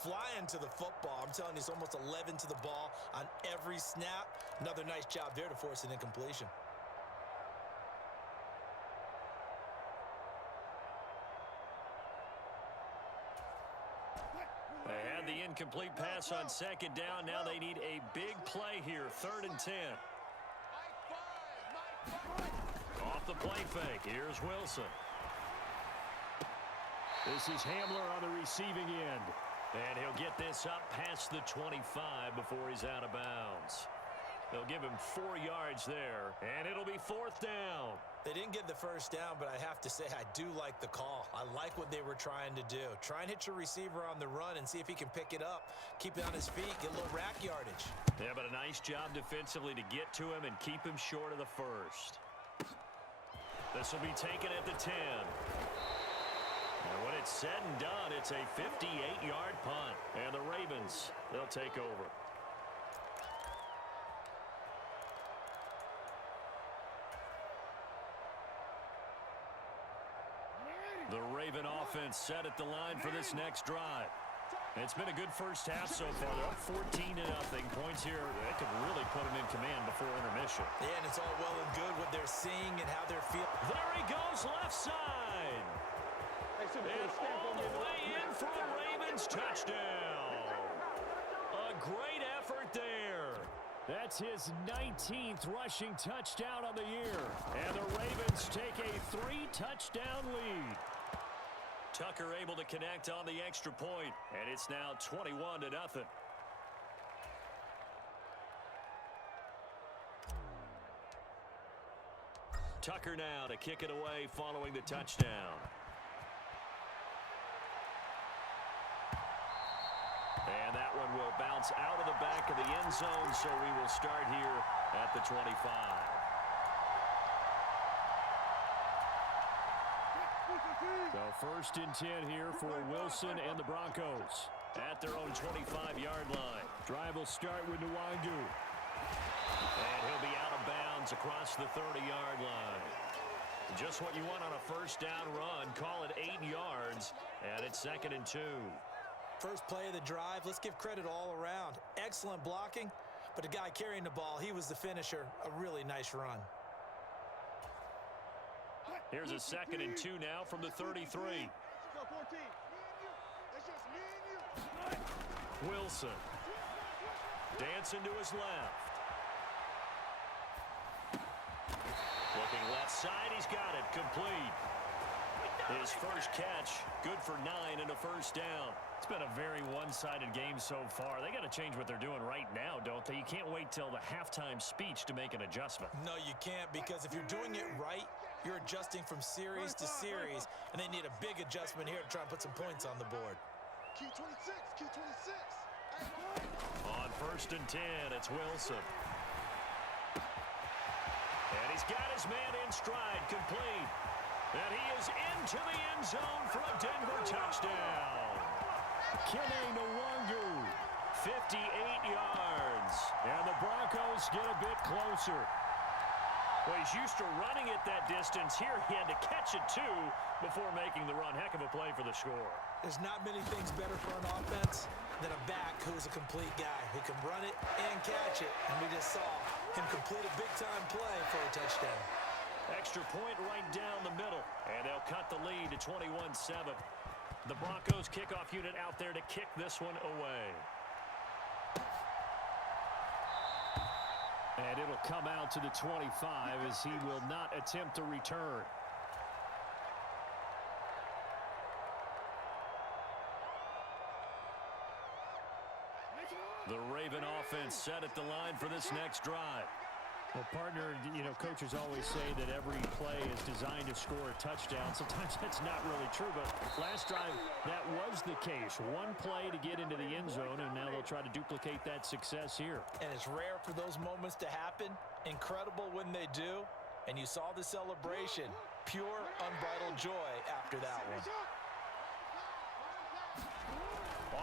Flying to the football. I'm telling you, it's almost 11 to the ball on every snap. Another nice job there to force an incompletion. They had the incomplete pass on second down. Now they need a big play here, 3rd and 10. Off the play fake, here's Wilson. This is Hamler on the receiving end. And he'll get this up past the 25 before he's out of bounds. They'll give him 4 yards there, and it'll be 4th down. They didn't get the first down, but I have to say I do like the call. I like what they were trying to do. Try and hit your receiver on the run and see if he can pick it up. Keep it on his feet, get a little rack yardage. Yeah, but a nice job defensively to get to him and keep him short of the first. This will be taken at the 10. And when it's said and done, it's a 58-yard punt. And the Ravens, they'll take over. The Raven offense set at the line for this next drive. It's been a good first half so far. They're up 14-0. Points here, that could really put them in command before intermission. Yeah, and it's all well and good what they're seeing and how they're feeling. There he goes, left side. And all the way in for a Ravens touchdown. A great effort there. That's his 19th rushing touchdown on the year. And the Ravens take a 3-touchdown lead. Tucker able to connect on the extra point, and it's now 21-0. Tucker now to kick it away following the touchdown. And that one will bounce out of the back of the end zone, so we will start here at the 25. So 1st and 10 here for Wilson and the Broncos at their own 25-yard line. Drive will start with Nwangu. And he'll be out of bounds across the 30-yard line. Just what you want on a first down run. Call it 8 yards, and it's 2nd and 2. First play of the drive, let's give credit all around. Excellent blocking, but the guy carrying the ball, he was the finisher. A really nice run. Here's a 2nd and 2 now from the 33. Wilson. Dancing to his left. Looking left side, he's got it, complete. His first catch, good for 9 and a first down. It's been a very one-sided game so far. They got to change what they're doing right now, don't they? You can't wait till the halftime speech to make an adjustment. No, you can't, because if you're doing it right, you're adjusting from series to series, and they need a big adjustment here to try and put some points on the board. Key 26, key 26. On 1st and 10, it's Wilson. And he's got his man in stride, complete. And he is into the end zone for a Denver touchdown. Kene Nwangu, 58 yards. And the Broncos get a bit closer. Well, he's used to running it that distance. Here he had to catch it, too, before making the run. Heck of a play for the score. There's not many things better for an offense than a back who's a complete guy who can run it and catch it. And we just saw him complete a big-time play for a touchdown. Extra point right down the middle. And they'll cut the lead to 21-7. The Broncos kickoff unit out there to kick this one away. And it'll come out to the 25 as he will not attempt to return. The Raven offense set at the line for this next drive. Well, partner, you know, coaches always say that every play is designed to score a touchdown. Sometimes that's not really true, but last drive, that was the case. One play to get into the end zone, and now they'll try to duplicate that success here. And it's rare for those moments to happen. Incredible when they do. And you saw the celebration. Pure, unbridled joy after that one.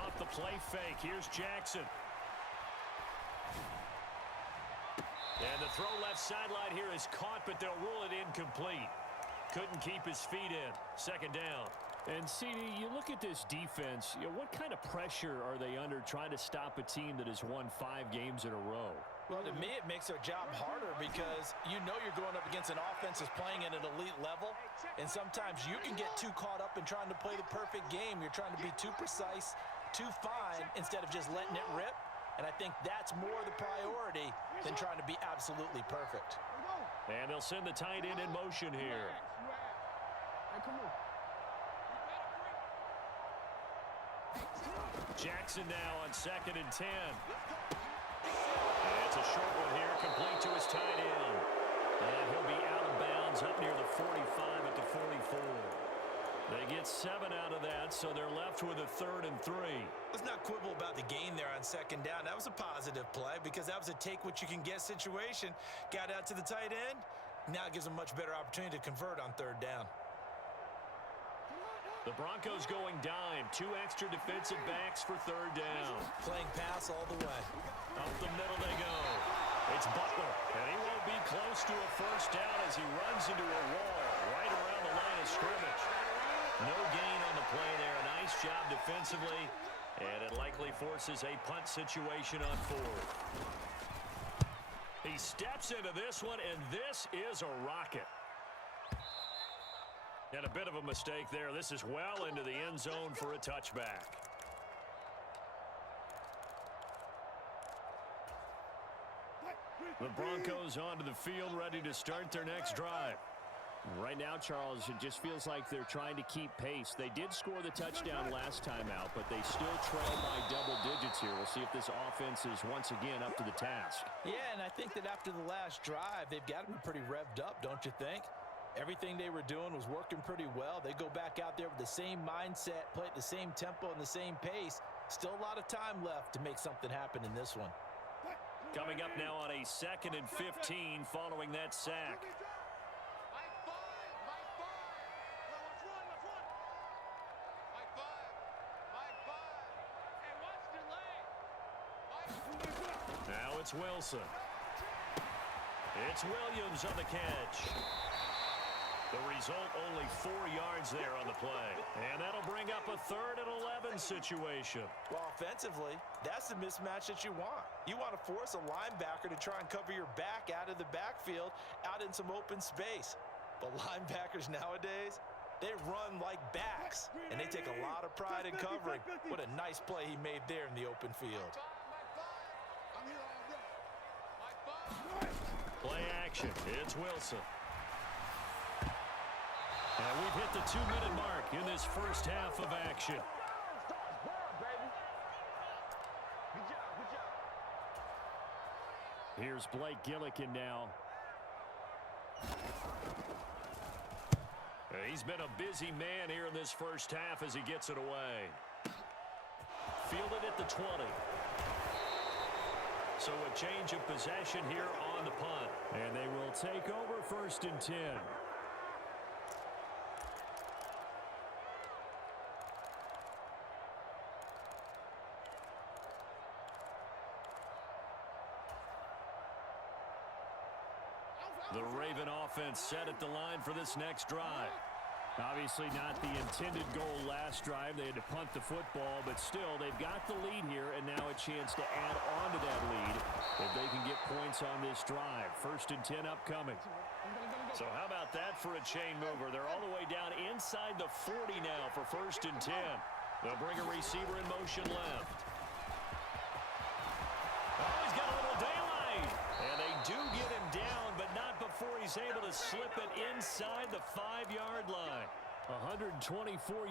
Off the play fake, here's Jackson. And the throw left sideline here is caught, but they'll rule it incomplete. Couldn't keep his feet in. 2nd down. And, CD, you look at this defense, what kind of pressure are they under trying to stop a team that has won 5 games in a row? Well, to me, it makes their job harder because you know you're going up against an offense that's playing at an elite level, and sometimes you can get too caught up in trying to play the perfect game. You're trying to be too precise, too fine, instead of just letting it rip, and I think that's more the priority than trying to be absolutely perfect. And they'll send the tight end in motion here. Jackson now on 2nd and 10. And it's a short one here, complete to his tight end. And he'll be out of bounds up near the 45 at the 44. They get 7 out of that, so they're left with a 3rd and 3. Let's not quibble about the gain there on 2nd down. That was a positive play because that was a take-what-you-can-get situation. Got out to the tight end. Now it gives them a much better opportunity to convert on 3rd down. The Broncos going dime. 2 extra defensive backs for 3rd down. Playing pass all the way. Up the middle they go. It's Butler, and he won't be close to a 1st down as he runs into a wall right around the line of scrimmage. No gain on the play there. Nice job defensively, and it likely forces a punt situation on 4th. He steps into this one, and this is a rocket. And a bit of a mistake there. This is well into the end zone for a touchback. The Broncos onto the field, ready to start their next drive. Right now, Charles, it just feels like they're trying to keep pace. They did score the touchdown last time out, but they still trail by double digits here. We'll see if this offense is once again up to the task. Yeah, and I think that after the last drive, they've got to be pretty revved up, don't you think? Everything they were doing was working pretty well. They go back out there with the same mindset, play at the same tempo and the same pace. Still a lot of time left to make something happen in this one. Coming up now on a 2nd and 15 following that sack. Now it's Wilson. It's Williams on the catch. The result, only 4 yards there on the play. And that'll bring up a 3rd and 11 situation. Well, offensively, that's the mismatch that you want. You want to force a linebacker to try and cover your back out of the backfield, out in some open space. But linebackers nowadays, they run like backs, and they take a lot of pride in covering. What a nice play he made there in the open field. Play action. It's Wilson. And we've hit the 2-minute mark in this first half of action. Here's Blake Gillikin now. He's been a busy man here in this first half as he gets it away. Fielded at the 20. So a change of possession here on the punt. And they will take over 1st and 10. The Raven offense set at the line for this next drive. Obviously not the intended goal last drive. They had to punt the football, but still, they've got the lead here, and now a chance to add on to that lead if they can get points on this drive. 1st and 10 upcoming. So how about that for a chain mover? They're all the way down inside the 40 now for 1st and 10. They'll bring a receiver in motion left. Oh, he's got a little daylight. And they do get him down, but not before he's able to slip it inside the 5-yard line. 124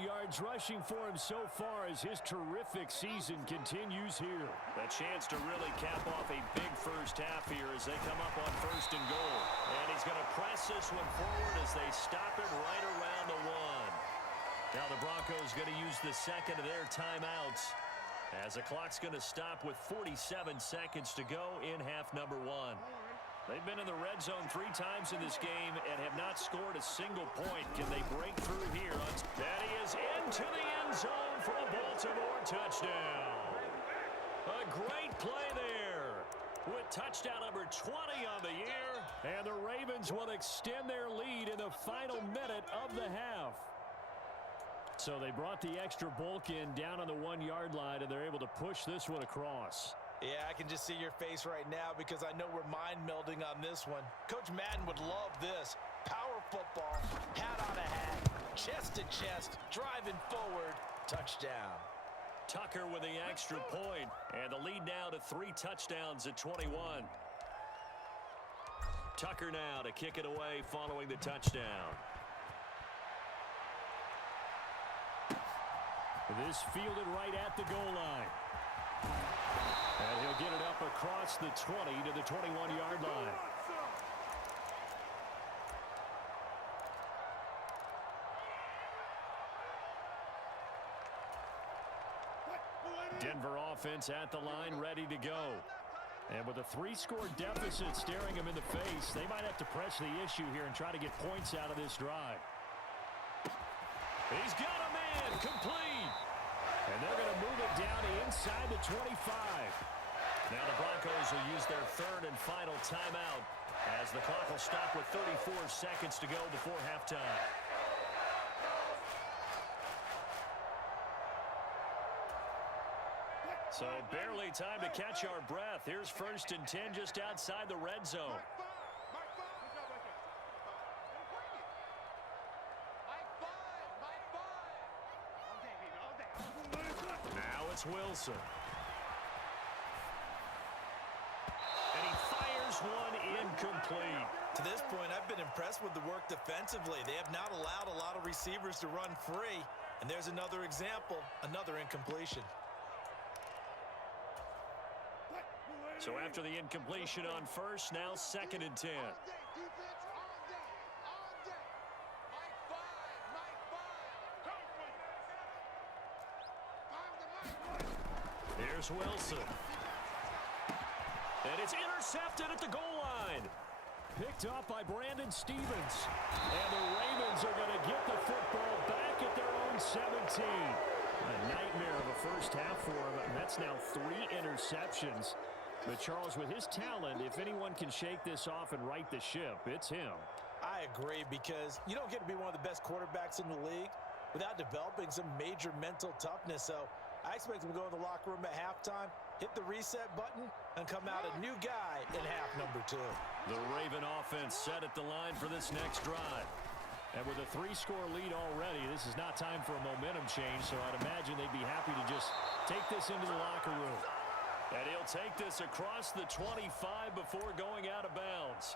yards rushing for him so far as his terrific season continues here. A chance to really cap off a big first half here as they come up on 1st and goal. And he's going to press this one forward as they stop it right around the 1. Now the Broncos going to use the 2nd of their timeouts as the clock's going to stop with 47 seconds to go in half number 1. They've been in the red zone 3 times in this game and have not scored a single point. Can they break through here? That he is into the end zone for a Baltimore touchdown. A great play there with touchdown number 20 on the year. And the Ravens will extend their lead in the final minute of the half. So they brought the extra bulk in down on the 1-yard line, and they're able to push this one across. Yeah, I can just see your face right now because I know we're mind melding on this one. Coach Madden would love this. Power football, hat on a hat, chest to chest, driving forward, touchdown. Tucker with the extra point, and the lead now to 3 touchdowns at 21. Tucker now to kick it away following the touchdown. This fielded right at the goal line. And he'll get it up across the 20 to the 21-yard line. Denver offense at the line, ready to go. And with a 3-score deficit staring him in the face, they might have to press the issue here and try to get points out of this drive. He's got a man, complete. And they're going to move it down to inside the 25. Now the Broncos will use their 3rd and final timeout as the clock will stop with 34 seconds to go before halftime. So barely time to catch our breath. Here's 1st and 10 just outside the red zone. Now it's Wilson. And he fires one incomplete. To this point, I've been impressed with the work defensively. They have not allowed a lot of receivers to run free. And there's another example, another incompletion. So after the incompletion on 1st, now 2nd and 10. Here's Wilson. And it's intercepted at the goal line. Picked up by Brandon Stevens. And the Ravens are going to get the football back at their own 17. A nightmare of a first half for him. And that's now 3 interceptions. But, Charles, with his talent, if anyone can shake this off and right the ship, it's him. I agree, because you don't get to be one of the best quarterbacks in the league without developing some major mental toughness. So I expect him to go in the locker room at halftime, hit the reset button, and come out a new guy in half number 2. The Raven offense set at the line for this next drive. And with a 3-score lead already, this is not time for a momentum change, so I'd imagine they'd be happy to just take this into the locker room. And he'll take this across the 25 before going out of bounds.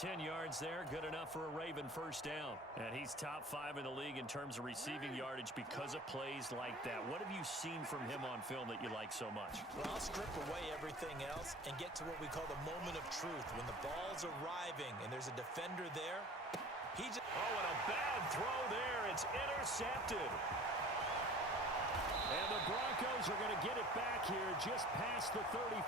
10 yards there, good enough for a Raven first down. And he's top 5 in the league in terms of receiving yardage because of plays like that. What have you seen from him on film that you like so much? Well, I'll strip away everything else and get to what we call the moment of truth. When the ball's arriving and there's a defender there, he just... Oh, and a bad throw there. It's intercepted. And the Broncos are going to get it back here just past the 35.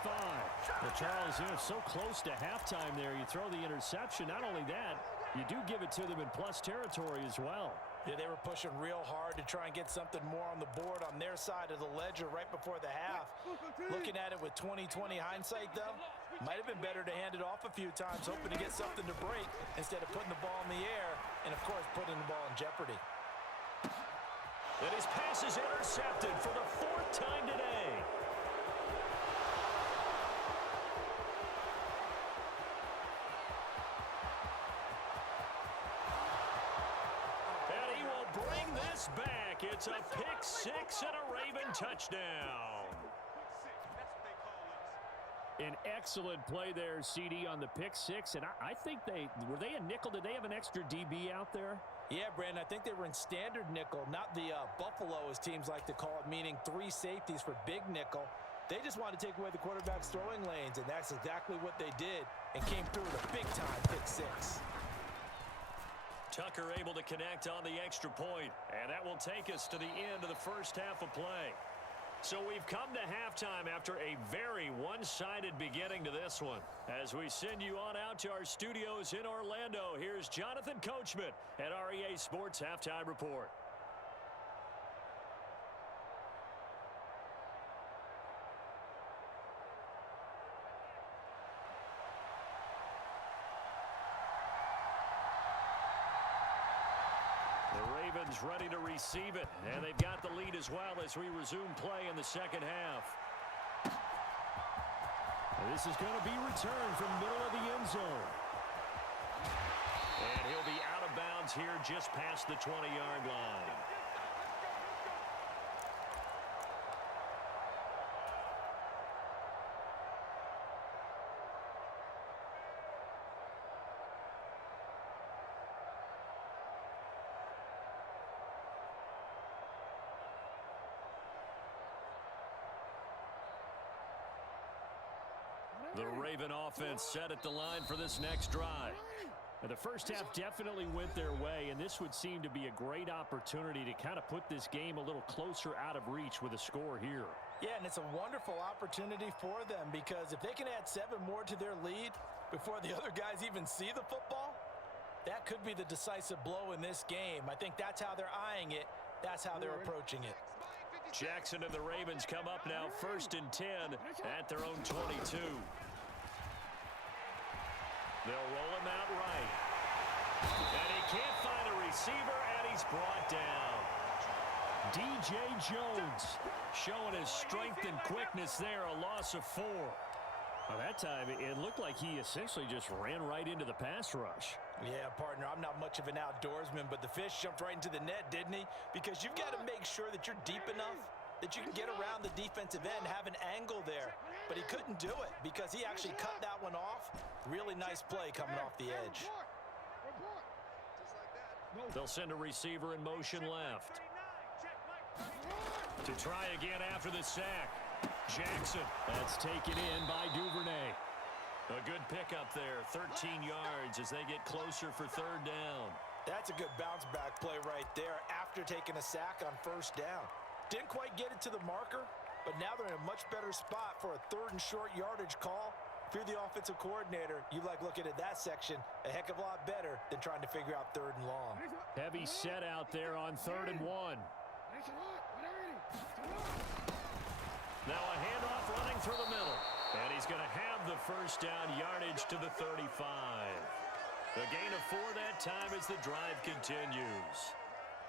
Well, Charles, so close to halftime there. You throw the interception. Not only that, you do give it to them in plus territory as well. Yeah, they were pushing real hard to try and get something more on the board on their side of the ledger right before the half. Looking at it with 20/20 hindsight, though, might have been better to hand it off a few times, hoping to get something to break instead of putting the ball in the air and, of course, putting the ball in jeopardy. And his pass is intercepted for the 4th time today. And he will bring this back. It's a pick-6 and a Raven touchdown. An excellent play there, CD, on the pick-6. And I think were they a nickel? Did they have an extra DB out there? Yeah, Brandon, I think they were in standard nickel, not the Buffalo, as teams like to call it, meaning 3 safeties for big nickel. They just wanted to take away the quarterback's throwing lanes, and that's exactly what they did and came through with a big-time pick-6. Tucker able to connect on the extra point, and that will take us to the end of the first half of play. So we've come to halftime after a very one-sided beginning to this one. As we send you on out to our studios in Orlando, here's Jonathan Coachman at REA Sports Halftime Report. Ravens ready to receive it. And they've got the lead as well as we resume play in the second half. This is going to be returned from the middle of the end zone. And he'll be out of bounds here just past the 20-yard line. The Raven offense set at the line for this next drive. The first half definitely went their way, and this would seem to be a great opportunity to kind of put this game a little closer out of reach with a score here. Yeah, and it's a wonderful opportunity for them because if they can add 7 more to their lead before the other guys even see the football, that could be the decisive blow in this game. I think that's how they're eyeing it. That's how they're approaching it. Jackson and the Ravens come up now 1st and 10 at their own 22. They'll roll him out right. And he can't find a receiver, and he's brought down. DJ Jones showing his strength and quickness there, a loss of 4. Well, that time, it looked like he essentially just ran right into the pass rush. Yeah, partner, I'm not much of an outdoorsman, but the fish jumped right into the net, didn't he? Because you've got to make sure that you're deep enough that you can get around the defensive end, have an angle there. But he couldn't do it because he actually cut that one off. Really nice play coming off the edge. They'll send a receiver in motion left. To try again after the sack. Jackson. That's taken in by Duvernay. A good pickup there, 13 yards as they get closer for 3rd down. That's a good bounce back play right there after taking a sack on 1st down. Didn't quite get it to the marker, but now they're in a much better spot for a 3rd and short yardage call. If you're the offensive coordinator, you like looking at that section a heck of a lot better than trying to figure out 3rd and long. Heavy set out there on 3rd and 1. Now a handoff running through the middle. And he's going to have the 1st down yardage to the 35. A gain of 4 that time as the drive continues.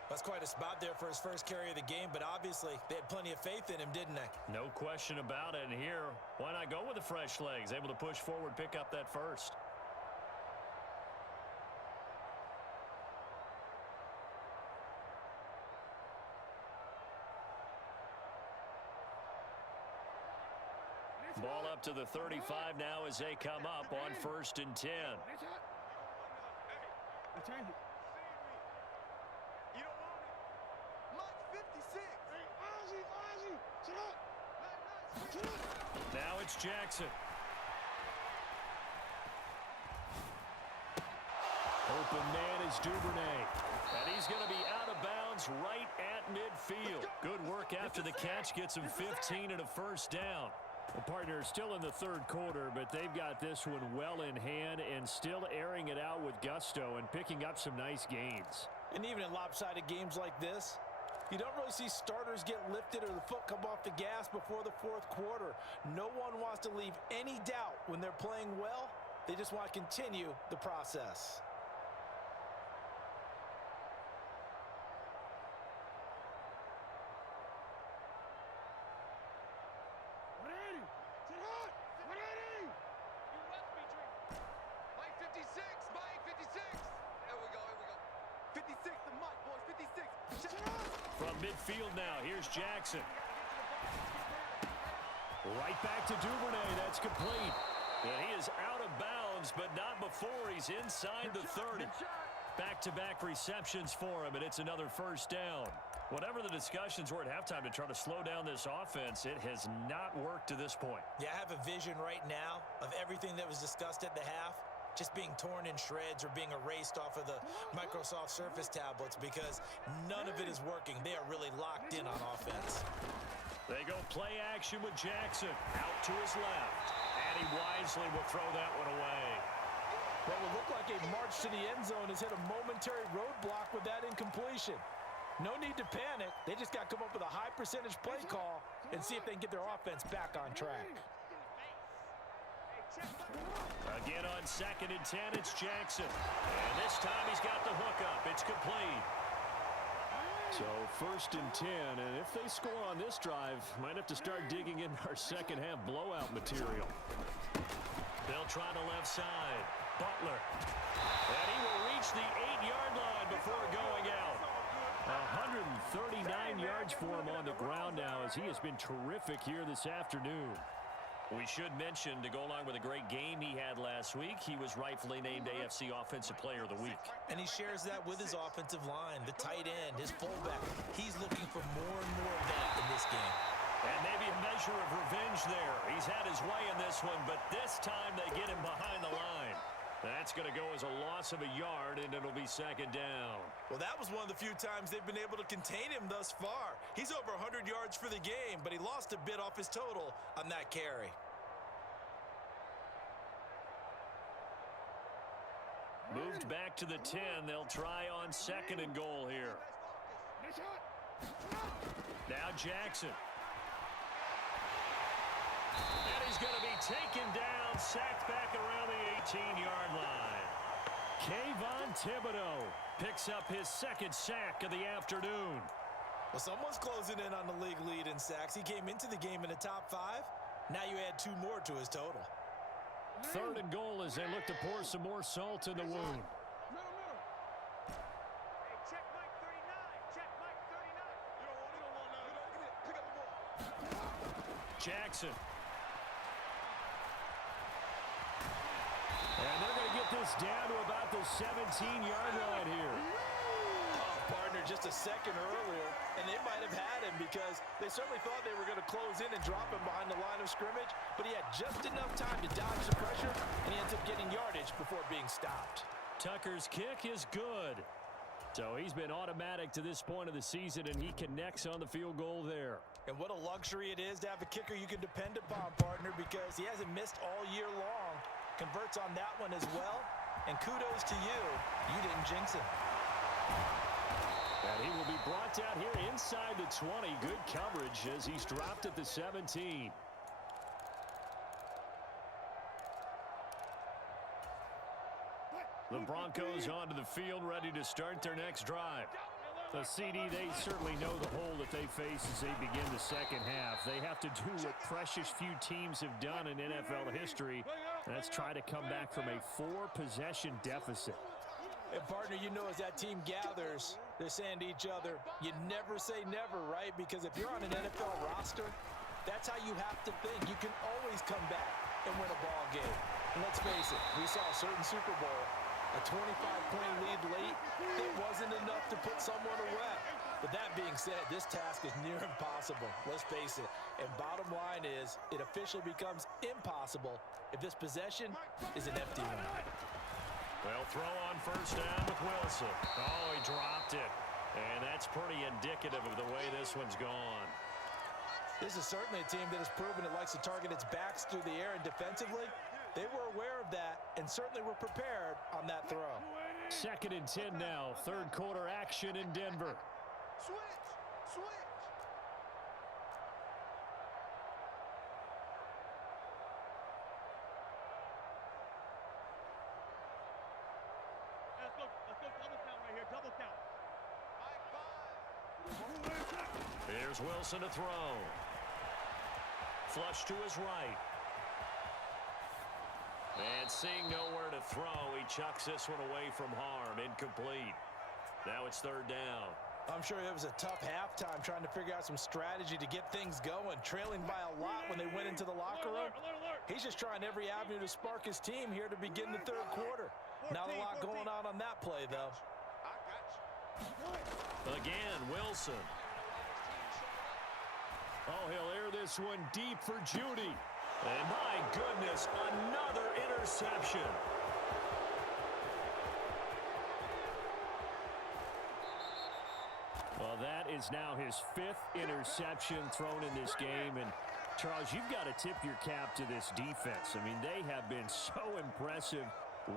That's quite a spot there for his first carry of the game, but obviously they had plenty of faith in him, didn't they? No question about it. And here, why not go with the fresh legs? Able to push forward, pick up that 1st. Ball up to the 35 now as they come up on 1st and 10. Now it's Jackson. Open man is Duvernay. And he's going to be out of bounds right at midfield. Good work after the catch. Gets him 15 and a 1st down. The partner still in the 3rd quarter, but they've got this one well in hand and still airing it out with gusto and picking up some nice gains. And even in lopsided games like this, you don't really see starters get lifted or the foot come off the gas before the 4th quarter. No one wants to leave any doubt when they're playing well. They just want to continue the process. From midfield now, here's Jackson. Right back to Duvernay. That's complete. And he is out of bounds, but not before he's inside the 30. Back-to-back receptions for him, and it's another 1st down. Whatever the discussions were at halftime to try to slow down this offense, it has not worked to this point. Yeah, I have a vision right now of everything that was discussed at the half just being torn in shreds or being erased off of the Microsoft Surface tablets because none of it is working. They are really locked in on offense. They go play action with Jackson out to his left, and he wisely will throw that one away. What will look like a march to the end zone has hit a momentary roadblock with that incompletion. No need to panic. They just got to come up with a high percentage play call and see if they can get their offense back on track. Again on 2nd and 10, it's Jackson. And this time he's got the hookup. It's complete. So 1st and 10, and if they score on this drive, might have to start digging in our second half blowout material. They'll try the left side. Butler. And he will reach the 8-yard line before going out. 139 yards for him on the ground now as he has been terrific here this afternoon. We should mention, to go along with a great game he had last week, he was rightfully named AFC Offensive Player of the Week. And he shares that with his offensive line, the tight end, his fullback. He's looking for more and more of that in this game. And maybe a measure of revenge there. He's had his way in this one, but this time they get him behind the line. That's going to go as a loss of a yard, and it'll be 2nd down. Well, that was one of the few times they've been able to contain him thus far. He's over 100 yards for the game, but he lost a bit off his total on that carry. Moved back to the 10. They'll try on 2nd and goal here. Now Jackson. And he's going to be taken down, sacked back around the 18-yard line. Kayvon Thibodeau picks up his 2nd sack of the afternoon. Well, someone's closing in on the league lead in sacks. He came into the game in the top 5. Now you add 2 more to his total. 3rd and goal as they look to pour some more salt in the wound. Jackson. And they're going to get this down to about the 17-yard line here. Partner just a second earlier, and they might have had him because they certainly thought they were going to close in and drop him behind the line of scrimmage, but he had just enough time to dodge the pressure, and he ends up getting yardage before being stopped. Tucker's kick is good. So he's been automatic to this point of the season, and he connects on the field goal there. And what a luxury it is to have a kicker you can depend upon, partner, because he hasn't missed all year long. Converts on that one as well, and kudos to you. You didn't jinx him. And he will be brought down here inside the 20. Good coverage as he's dropped at the 17. The Broncos onto the field, ready to start their next drive. The CD, they certainly know the hole that they face as they begin the second half. They have to do what precious few teams have done in NFL history. That's try to come back from a 4-possession deficit. And partner, you know, as that team gathers, they're saying to each other, you never say never, right? Because if you're on an NFL roster, that's how you have to think. You can always come back and win a ball game. And let's face it, we saw a certain Super Bowl, a 25-point lead late. It wasn't enough to put someone away. But that being said, this task is near impossible. Let's face it. And bottom line is, it officially becomes impossible if this possession is an empty one. Well, throw on 1st down with Wilson. Oh, he dropped it. And that's pretty indicative of the way this one's gone. This is certainly a team that has proven it likes to target its backs through the air, and defensively, they were aware of that and certainly were prepared on that throw. 2nd and 10 now. 3rd quarter action in Denver. Switch! Let's go double count right here, double count. Here's Wilson to throw. Flush to his right. And seeing nowhere to throw, he chucks this one away from harm. Incomplete. Now it's 3rd down. I'm sure it was a tough halftime trying to figure out some strategy to get things going, trailing by a lot when they went into the locker room. He's just trying every avenue to spark his team here to begin the 3rd quarter. Not a lot going on that play, though. Again, Wilson. Oh, he'll air this one deep for Judy. And my goodness, another interception. Well, that is now his 5th interception thrown in this game. And, Charles, you've got to tip your cap to this defense. I mean, they have been so impressive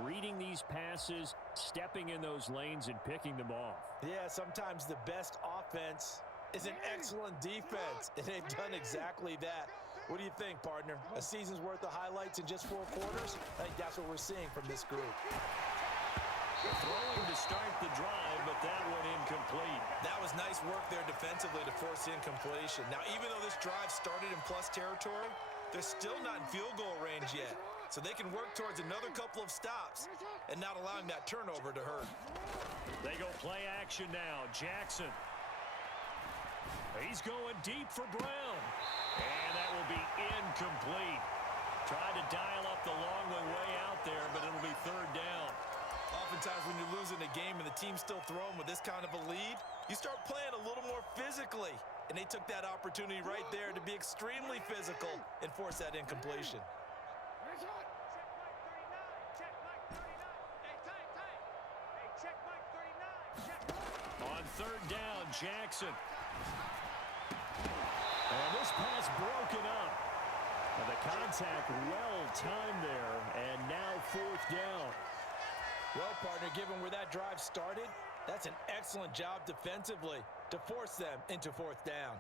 reading these passes, stepping in those lanes, and picking them off. Yeah, sometimes the best offense is an excellent defense, and they've done exactly that. What do you think, partner? A season's worth of highlights in just 4 quarters? I think that's what we're seeing from this group. Throwing to start the drive, but that one incomplete. That was nice work there defensively to force incompletion. Now, even though this drive started in plus territory, they're still not in field goal range yet. So they can work towards another couple of stops and not allowing that turnover to hurt. They go play action now. Jackson. He's going deep for Brown. And that will be incomplete. Tried to dial up the long way out there, but it'll be third down. Oftentimes when you're losing a game and the team's still throwing with this kind of a lead, you start playing a little more physically. And they took that opportunity right there to be extremely physical and force that incompletion. On third down, Jackson. And this pass broken up. And the contact well timed there, and now fourth down. Well, partner, given where that drive started, that's an excellent job defensively to force them into fourth down.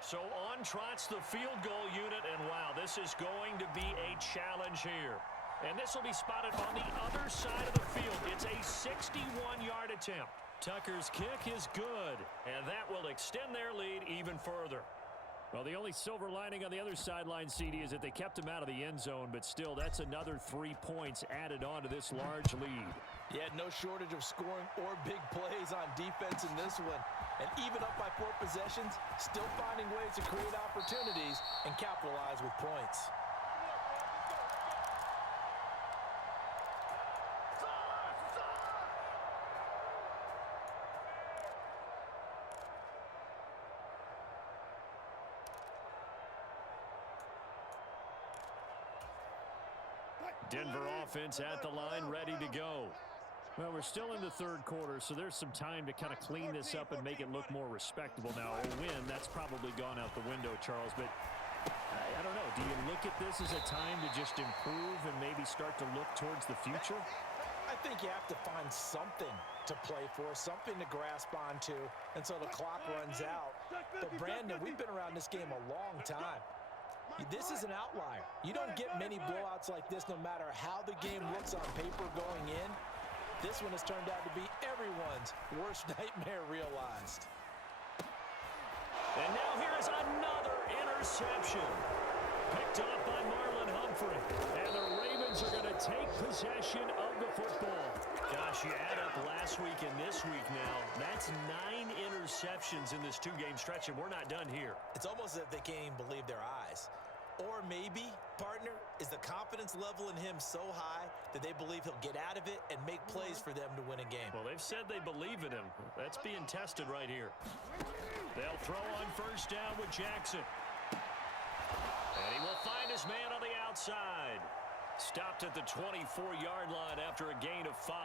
So on trots the field goal unit, and wow, this is going to be a challenge here. And this will be spotted on the other side of the field. It's a 61-yard attempt. Tucker's kick is good, and that will extend their lead even further. Well, the only silver lining on the other sideline, CD, is that they kept him out of the end zone, but still, that's another 3 points added on to this large lead. Yeah, no shortage of scoring or big plays on defense in this one. And even up by 4 possessions, still finding ways to create opportunities and capitalize with points. Denver offense at the line, ready to go. Well, we're still in the third quarter, so there's some time to kind of clean this up and make it look more respectable. Now, a win, that's probably gone out the window, Charles, but I don't know. Do you look at this as a time to just improve and maybe start to look towards the future? I think you have to find something to play for, something to grasp onto until the clock runs out. But, Brandon, we've been around this game a long time. This is an outlier. You don't get many blowouts like this no matter how the game looks on paper going in. This one has turned out to be everyone's worst nightmare realized. And now here is another interception. Picked up by Marlon Humphrey. And the Ravens are going to take possession of the football. Gosh, you add up last week and this week now. That's 9 interceptions in this 2-game stretch, and we're not done here. It's almost as if they can't even believe their eyes. Or maybe, partner, is the confidence level in him so high that they believe he'll get out of it and make plays for them to win a game. Well, they've said they believe in him. That's being tested right here. They'll throw on first down with Jackson. And he will find his man on the outside. Stopped at the 24-yard line after a gain of 5.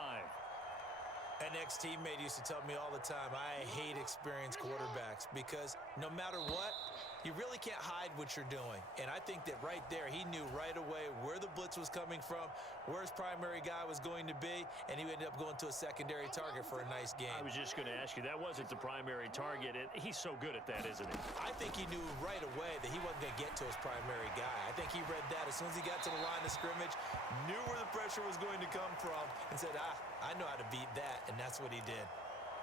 An ex-teammate used to tell me all the time, I hate experienced quarterbacks because no matter what, you really can't hide what you're doing. And I think that right there, he knew right away where the blitz was coming from, where his primary guy was going to be, and he ended up going to a secondary target for a nice game. I was just going to ask you, that wasn't the primary target. He's so good at that, isn't he? I think he knew right away that he wasn't going to get to his primary guy. I think he read that as soon as he got to the line of scrimmage, knew where the pressure was going to come from, and said, I know how to beat that, and that's what he did.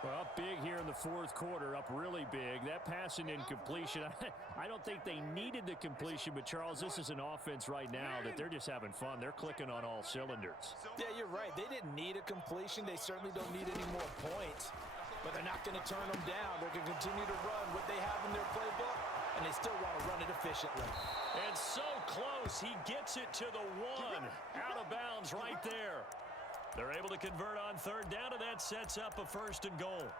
Well, up big here in the fourth quarter, up really big. That passing incompletion, I don't think they needed the completion, but, Charles, this is an offense right now that they're just having fun. They're clicking on all cylinders. Yeah, you're right. They didn't need a completion. They certainly don't need any more points, but they're not going to turn them down. They're going to continue to run what they have in their playbook, and they still want to run it efficiently. And so close. He gets it to the 1. Out of bounds right there. They're able to convert on third down, and that sets up a 1st and goal.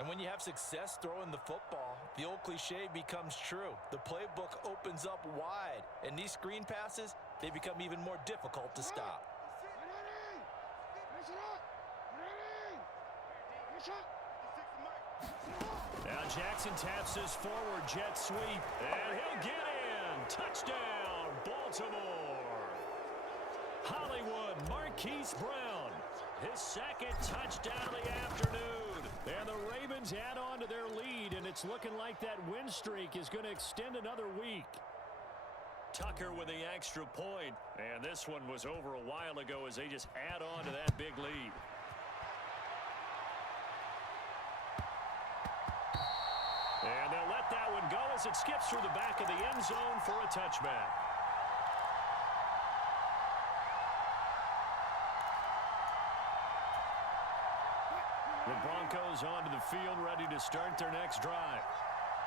And when you have success throwing the football, the old cliche becomes true. The playbook opens up wide, and these screen passes, they become even more difficult to stop. Now Jackson taps this forward jet sweep, and he'll get in. Touchdown, Baltimore. Hollywood, Marquise Brown, his 2nd touchdown of the afternoon. And the Ravens add on to their lead, and it's looking like that win streak is going to extend another week. Tucker with the extra point. And this one was over a while ago as they just add on to that big lead. And they'll let that one go as it skips through the back of the end zone for a touchback. The Broncos onto the field, ready to start their next drive.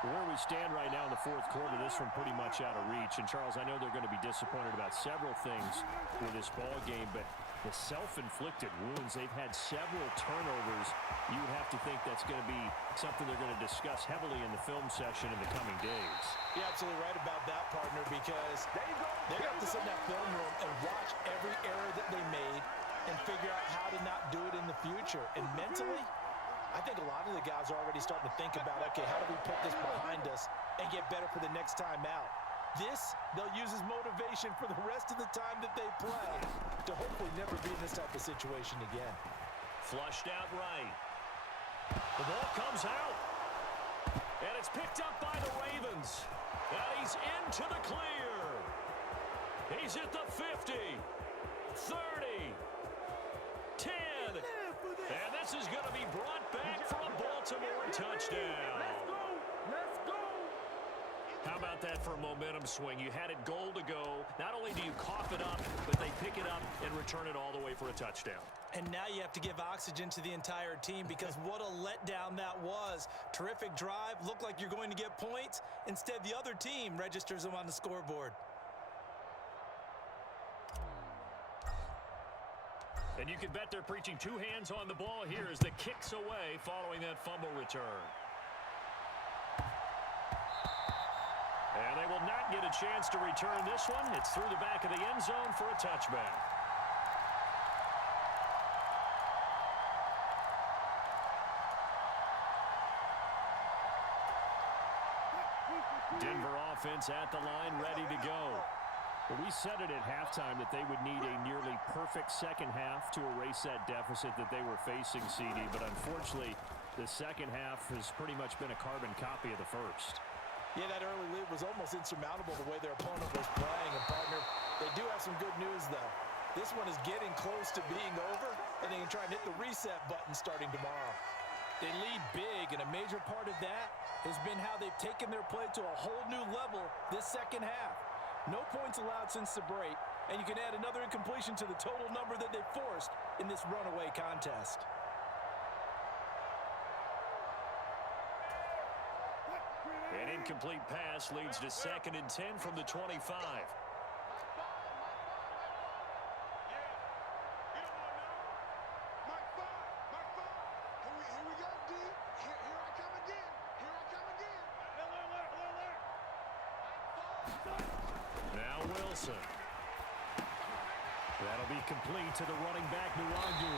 Where we stand right now in the fourth quarter, this one pretty much out of reach. And, Charles, I know they're going to be disappointed about several things with this ball game, but the self-inflicted wounds, they've had several turnovers. You would have to think that's going to be something they're going to discuss heavily in the film session in the coming days. You're absolutely right about that, partner, because they're going to have to sit in that film room and watch every error that they made and figure out how to not do it in the future. And mentally, I think a lot of the guys are already starting to think about, okay, how do we put this behind us and get better for the next time out? This, they'll use as motivation for the rest of the time that they play to hopefully never be in this type of situation again. Flushed out right. The ball comes out. And it's picked up by the Ravens. And he's into the clear. He's at the 50, 30, 10. And this is going to be brought back for a Baltimore touchdown. Let's go. How about that for a momentum swing? You had it goal to go. Not only do you cough it up, but they pick it up and return it all the way for a touchdown. And now you have to give oxygen to the entire team because what a letdown that was. Terrific drive. Looked like you're going to get points. Instead, the other team registers them on the scoreboard. And you can bet they're preaching two hands on the ball here as the kick's away following that fumble return. And they will not get a chance to return this one. It's through the back of the end zone for a touchback. Denver offense at the line, ready to go. Well, we said it at halftime that they would need a nearly perfect second half to erase that deficit that they were facing, CD. But unfortunately, the second half has pretty much been a carbon copy of the first. Yeah, that early lead was almost insurmountable the way their opponent was playing. And, partner, they do have some good news, though. This one is getting close to being over, and they can try and hit the reset button starting tomorrow. They lead big, and a major part of that has been how they've taken their play to a whole new level this second half. No points allowed since the break, and you can add another incompletion to the total number that they forced in this runaway contest. An incomplete pass leads to 2nd and 10 from the 25. Now Wilson. That'll be complete to the running back, Nwangu.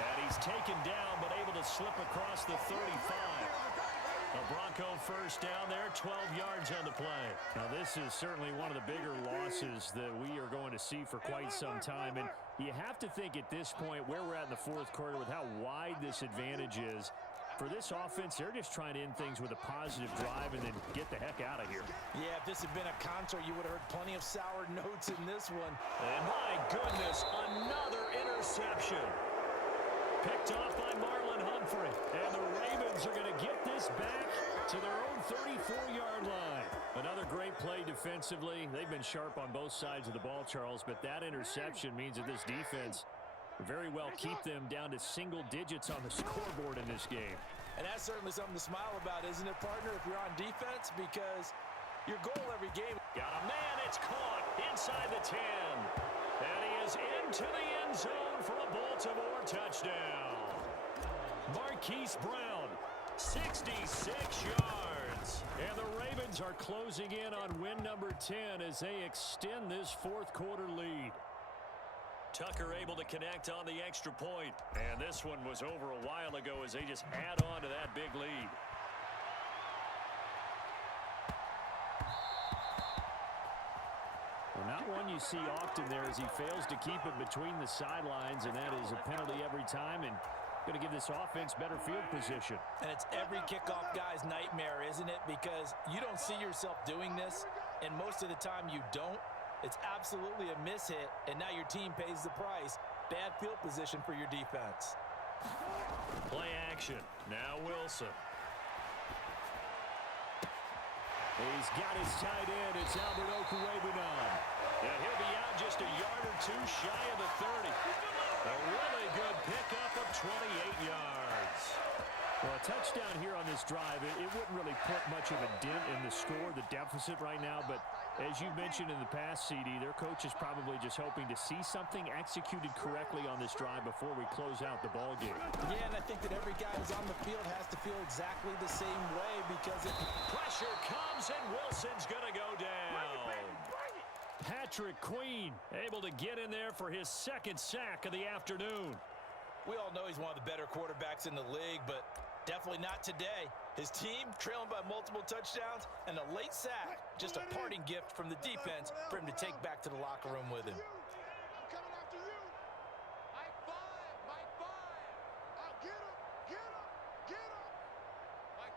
And he's taken down, but able to slip across the 35. A Bronco first down there, 12 yards on the play. Now, this is certainly one of the bigger losses that we are going to see for quite some time. And you have to think at this point where we're at in the fourth quarter with how wide this advantage is. For this offense, they're just trying to end things with a positive drive and then get the heck out of here. Yeah, if this had been a concert, you would have heard plenty of sour notes in this one. And my goodness, another interception. Picked off by Marlon Humphrey. And the Ravens are going to get this back to their own 34-yard line. Another great play defensively. They've been sharp on both sides of the ball, Charles, but that interception means that this defense very well keep them down to single digits on the scoreboard in this game. And that's certainly something to smile about, isn't it, partner, if you're on defense? Because your goal every game. Got a man, it's caught inside the 10. And he is into the end zone for a Baltimore touchdown. Marquise Brown, 66 yards. And the Ravens are closing in on win number 10 as they extend this fourth quarter lead. Tucker able to connect on the extra point. And this one was over a while ago as they just add on to that big lead. Well, not one you see often there as he fails to keep it between the sidelines, and that is a penalty every time, and going to give this offense better field position. And it's every kickoff guy's nightmare, isn't it? Because you don't see yourself doing this, and most of the time you don't, it's absolutely a mishit, and now your team pays the price. Bad field position for your defense. Play action. Now Wilson. He's got his tight end. It's Albert Okuwebunon. Yeah, he'll be out just a yard or two shy of the 30. A really good pickup of 28 yards. Well, a touchdown here on this drive, it wouldn't really put much of a dent in the score, the deficit right now. But as you mentioned in the past, CD, their coach is probably just hoping to see something executed correctly on this drive before we close out the ball game. Yeah, and I think that every guy who's on the field has to feel exactly the same way because it... Pressure comes, and Wilson's going to go down. Patrick Queen able to get in there for his second sack of the afternoon. We all know he's one of the better quarterbacks in the league, but definitely not today. His team trailing by multiple touchdowns and a late sack, just a parting gift from the defense for him to take back to the locker room with him. I'm coming after you. Mike 5, Mike 5. I'll get him, get him, get him. Mike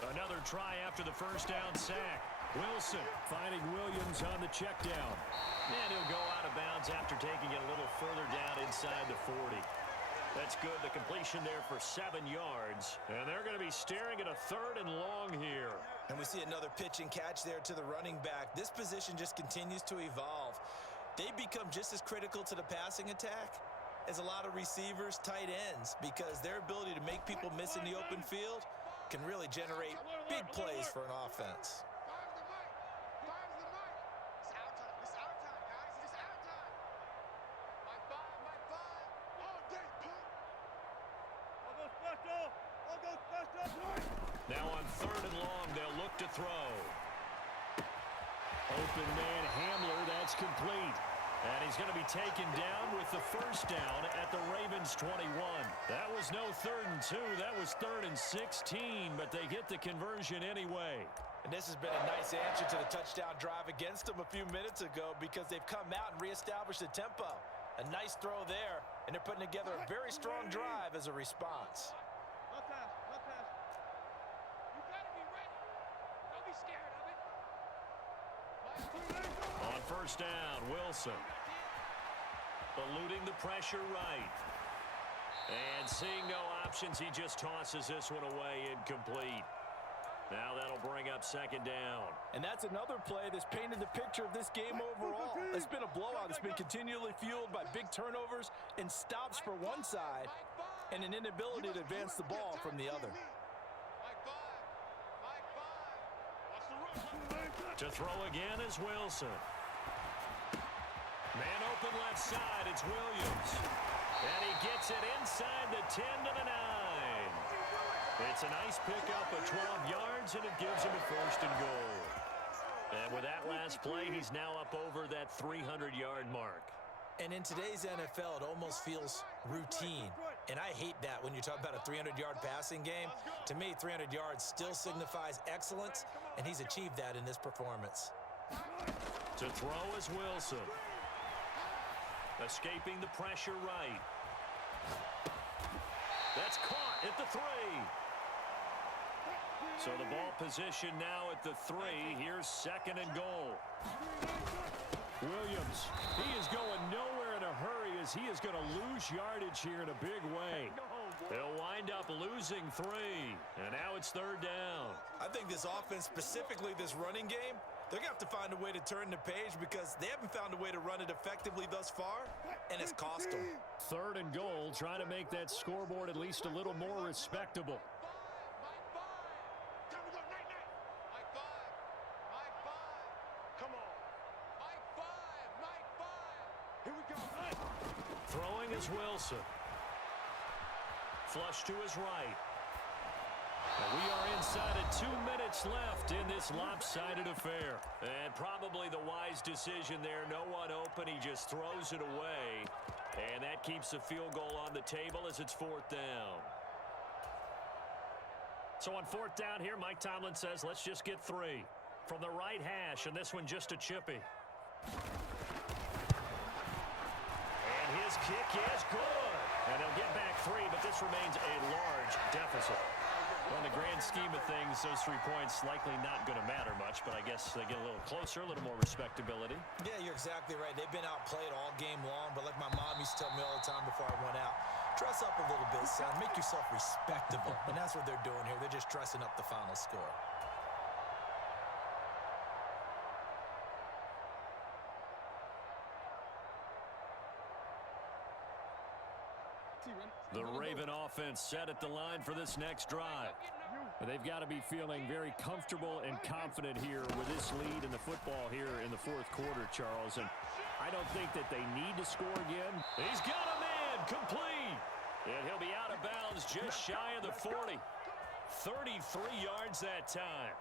5. Another try after the first down sack. Wilson Finding Williams on the check down. And he'll go out of bounds after taking it a little further down inside the 40. That's good. The completion there for 7 yards. And they're going to be staring at a 3rd and long here. And we see another pitch and catch there to the running back. This position just continues to evolve. They become just as critical to the passing attack as a lot of receivers, tight ends, because their ability to make people miss in the open field can really generate big plays for an offense. Now on 3rd and long, they'll look to throw. Open man Hamler, that's complete. And he's going to be taken down with the first down at the Ravens 21. That was no 3rd and 2. That was 3rd and 16, but they get the conversion anyway. And this has been a nice answer to the touchdown drive against them a few minutes ago because they've come out and reestablished the tempo. A nice throw there, and they're putting together a very strong drive as a response. No pass, no pass. You gotta be ready. Don't be scared of it. On first down, Wilson. Eluding the pressure right. And seeing no options, he just tosses this one away incomplete. Now that'll bring up 2nd down. And that's another play that's painted the picture of this game overall. It's been a blowout. It's been continually fueled by big turnovers and stops for one side and an inability to advance the ball from the other. To throw again is Wilson. Man open left side, it's Williams. And he gets it inside the 10 to the 9. It's a nice pickup of 12 yards, and it gives him a 1st and goal. And with that last play, he's now up over that 300-yard mark. And in today's NFL, it almost feels routine. And I hate that when you talk about a 300-yard passing game. To me, 300 yards still signifies excellence, and he's achieved that in this performance. To throw is Wilson. Escaping the pressure right. That's caught at the 3. So the ball position now at the 3. Here's 2nd and goal. Williams, he is going nowhere in a hurry as he is going to lose yardage here in a big way. They'll wind up losing 3. And now it's 3rd down. I think this offense, specifically this running game, they're going to have to find a way to turn the page because they haven't found a way to run it effectively thus far, and it's cost them. 3rd and goal, trying to make that scoreboard at least a little more respectable. Throwing is Wilson. Flush to his right. And we are inside of 2 minutes left in this lopsided affair. And probably the wise decision there. No one open. He just throws it away. And that keeps the field goal on the table as it's 4th down. So on 4th down here, Mike Tomlin says, let's just get 3. From the right hash, and this one just a chippy. And his kick is good. And they'll get back 3, but this remains a large deficit. Well, in the grand scheme of things, those 3 points likely not going to matter much, but I guess they get a little closer, a little more respectability. Yeah, you're exactly right. They've been outplayed all game long, but like my mom used to tell me all the time before I went out, dress up a little bit, son. Make yourself respectable. And that's what they're doing here. They're just dressing up the final score. The Raven offense set at the line for this next drive. They've got to be feeling very comfortable and confident here with this lead in the football here in the fourth quarter, Charles. And I don't think that they need to score again. He's got a man complete. And he'll be out of bounds just shy of the 40. 33 yards that time.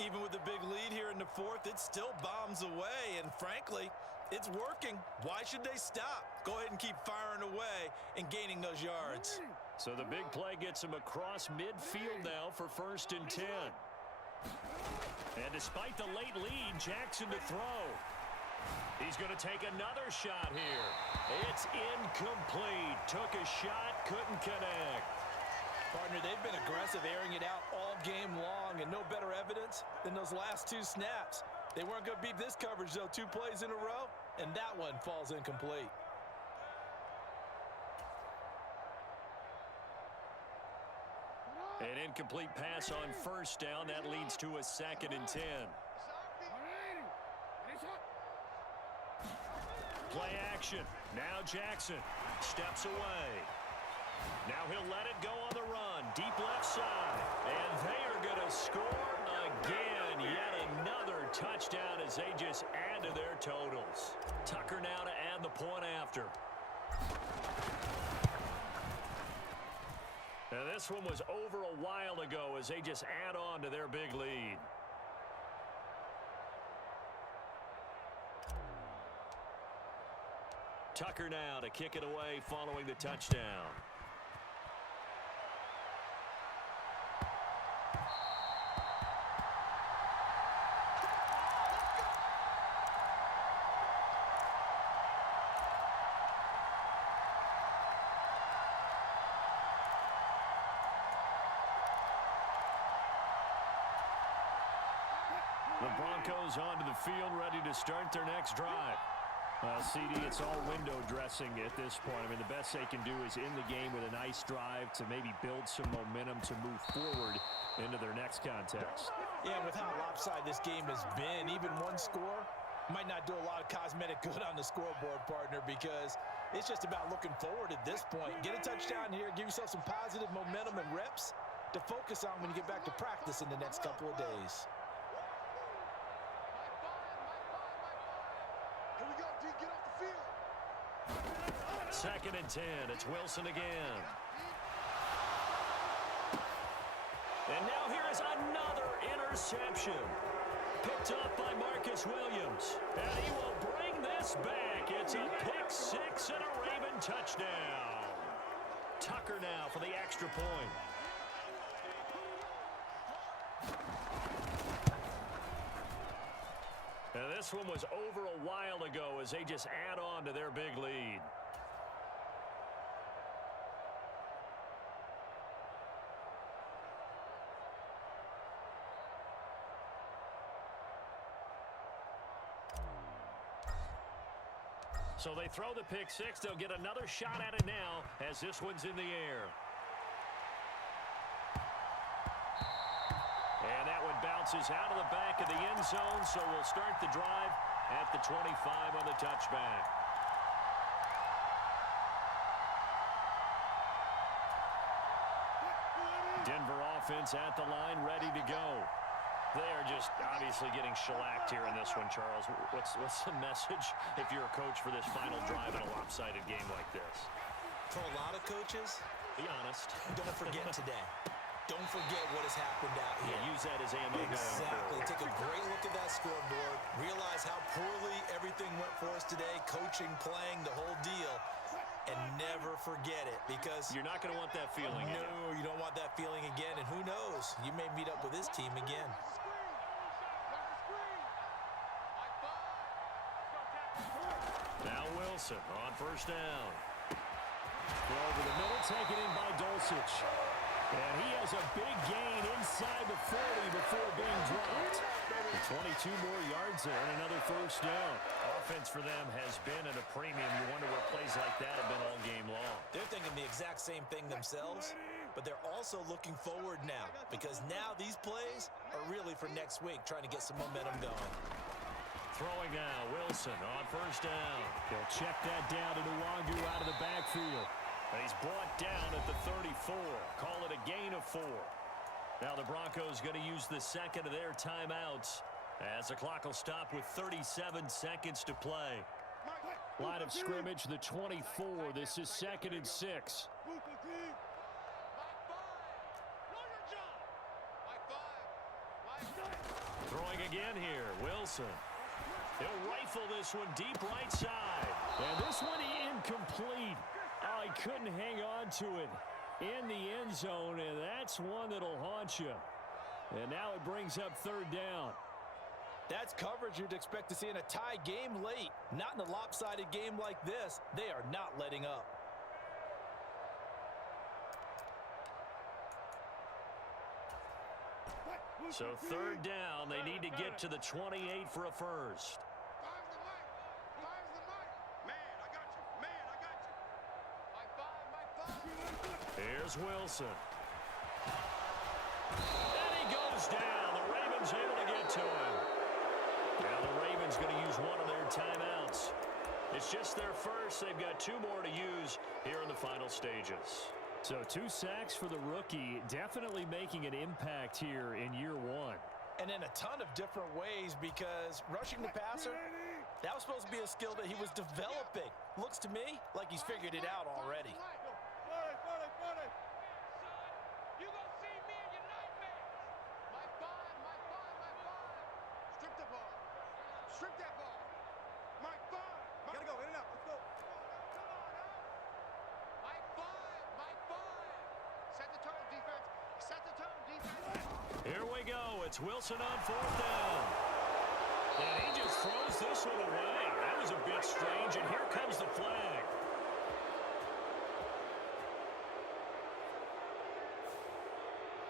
Even with the big lead here in the fourth, it still bombs away. And frankly, it's working. Why should they stop? Go ahead and keep firing away and gaining those yards. So the big play gets him across midfield now for 1st and 10. And despite the late lead, Jackson to throw. He's going to take another shot here. It's incomplete. Took a shot, couldn't connect. Partner, they've been aggressive, airing it out all game long, and no better evidence than those last 2 snaps. They weren't going to beat this coverage, though. 2 plays in a row, and that one falls incomplete. An incomplete pass on 1st down. That leads to a 2nd and 10. Play action. Now Jackson steps away. Now he'll let it go on the run. Deep left side. And they are going to score again. Yet another touchdown as they just add to their totals. Tucker now to add the point after. Now this one was over a while ago as they just add on to their big lead. Tucker now to kick it away following the touchdown. The Broncos onto the field, ready to start their next drive. CD, it's all window dressing at this point. I mean, the best they can do is in the game with a nice drive to maybe build some momentum to move forward into their next context. Yeah, with how lopsided this game has been, even one score might not do a lot of cosmetic good on the scoreboard, partner, because it's just about looking forward at this point. Get a touchdown here, give yourself some positive momentum and reps to focus on when you get back to practice in the next couple of days. 2nd and 10. It's Wilson again. And now here is another interception. Picked up by Marcus Williams. And he will bring this back. It's a pick 6 and a Raven touchdown. Tucker now for the extra point. And this one was over a while ago as they just add on to their big lead. So they throw the pick 6. They'll get another shot at it now as this one's in the air. And that one bounces out of the back of the end zone, so we'll start the drive at the 25 on the touchback. Denver offense at the line, ready to go. They are just obviously getting shellacked here in this one, Charles. What's the message if you're a coach for this final drive in a lopsided game like this? For a lot of coaches, be honest. Don't forget today. Don't forget what has happened out here. Yeah, use that as ammo. Exactly. Take a great look at that scoreboard. Realize how poorly everything went for us today. Coaching, playing, the whole deal. And never forget it, because you're not going to want that feeling. No, you don't want that feeling again. And who knows? You may meet up with this team again. Now Wilson on 1st down. Over the middle, taken in by Dulcich. And he has a big gain inside the 40 before being dropped. 22 more yards there and another first down. Offense for them has been at a premium. You wonder what plays like that have been all game long. They're thinking the exact same thing themselves, but they're also looking forward now because now these plays are really for next week, trying to get some momentum going. Throwing now, Wilson on first down. They'll check that down to Nwangu out of the backfield. And he's brought down at the 34. Call it a gain of 4. Now the Broncos going to use the second of their timeouts as the clock will stop with 37 seconds to play. Line of scrimmage, the 24. This is 2nd and 6. Throwing again here, Wilson. He'll rifle this one deep right side. And this one incomplete. Oh, he couldn't hang on to it in the end zone, and that's one that'll haunt you. And now it brings up 3rd down. That's coverage you'd expect to see in a tie game late. Not in a lopsided game like this. They are not letting up. So 3rd down, they need to get to the 28 for a first. Here's Wilson. And he goes down. The Ravens able to get to him. Now the Ravens going to use one of their timeouts. It's just their first. They've got 2 more to use here in the final stages. So 2 sacks for the rookie, definitely making an impact here in year 1. And in a ton of different ways, because rushing the passer, that was supposed to be a skill that he was developing. Looks to me like he's figured it out already. You gonna see me in your nightmares. My 5, my 5, my 5. Strip the ball. Strip that ball. My 5. Gotta go, in and out. Let's go. Come on, my 5, my 5. Set the tone, defense. Set the tone, defense. Here we go. It's Wilson on 4th down. And he just throws this one away. That was a bit strange, and here comes the flag.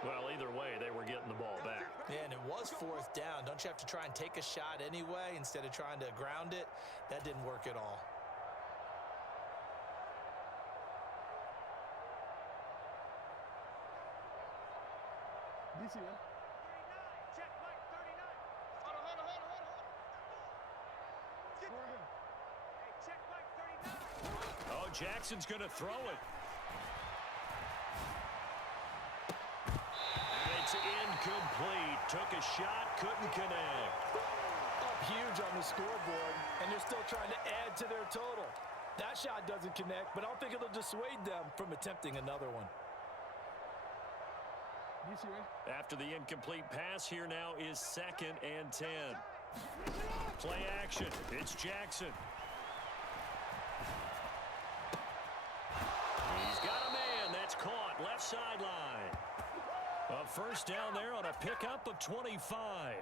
Well, either way, they were getting the ball back. Yeah, and it was 4th down. Don't you have to try and take a shot anyway instead of trying to ground it? That didn't work at all. DC, man. 39. Check, Mike, 39. Hold on. Get him. Hey, check, Mike, 39. Oh, Jackson's going to throw it. And it's incomplete. Took a shot, couldn't connect. Up huge on the scoreboard, and they're still trying to add to their total. That shot doesn't connect, but I don't think it'll dissuade them from attempting another one. After the incomplete pass, here now is 2nd and 10. Play action. It's Jackson. He's got a man. That's caught. Left sideline. A first down there on a pickup of 25.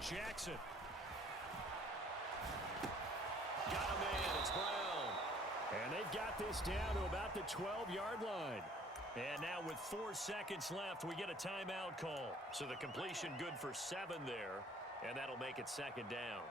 Jackson. Got a man. It's Brown. And they've got this down to about the 12-yard line. And now with 4 seconds left, we get a timeout call. So the completion good for 7 there, and that'll make it 2nd down.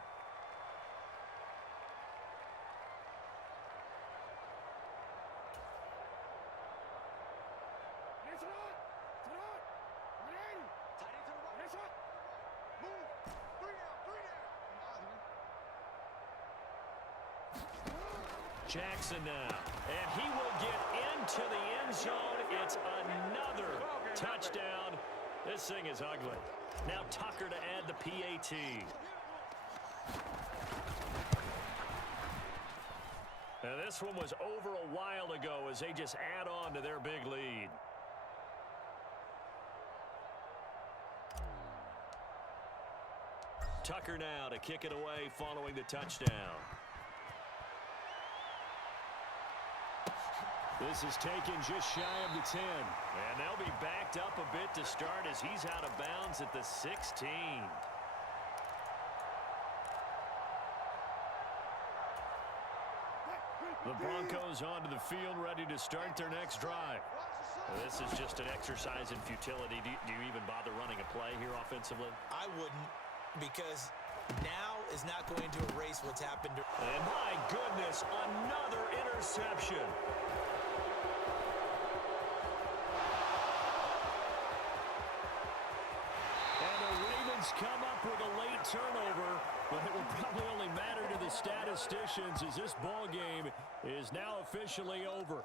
Jackson now, and he will get into the end zone. It's another touchdown. This thing is ugly. Now Tucker to add the PAT. Now this one was over a while ago as they just add on to their big lead. Tucker now to kick it away following the touchdown. This is taken just shy of the 10. And they'll be backed up a bit to start as he's out of bounds at the 16. The Broncos onto the field, ready to start their next drive. This is just an exercise in futility. Do you even bother running a play here offensively? I wouldn't, because now is not going to erase what's happened. And my goodness, another interception. And the Ravens come up with a late turnover, but it will probably only matter to the statisticians as this ball game is now officially over.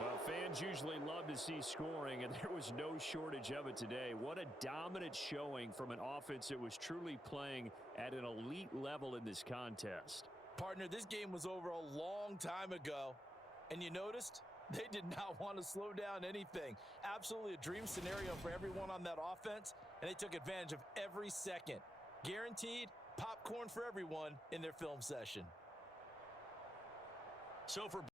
Well, fans usually love to see scoring, and there was no shortage of it today. What a dominant showing from an offense that was truly playing at an elite level in this contest. Partner, this game was over a long time ago, and you noticed they did not want to slow down anything. Absolutely a dream scenario for everyone on that offense, and they took advantage of every second. Guaranteed popcorn for everyone in their film session. So for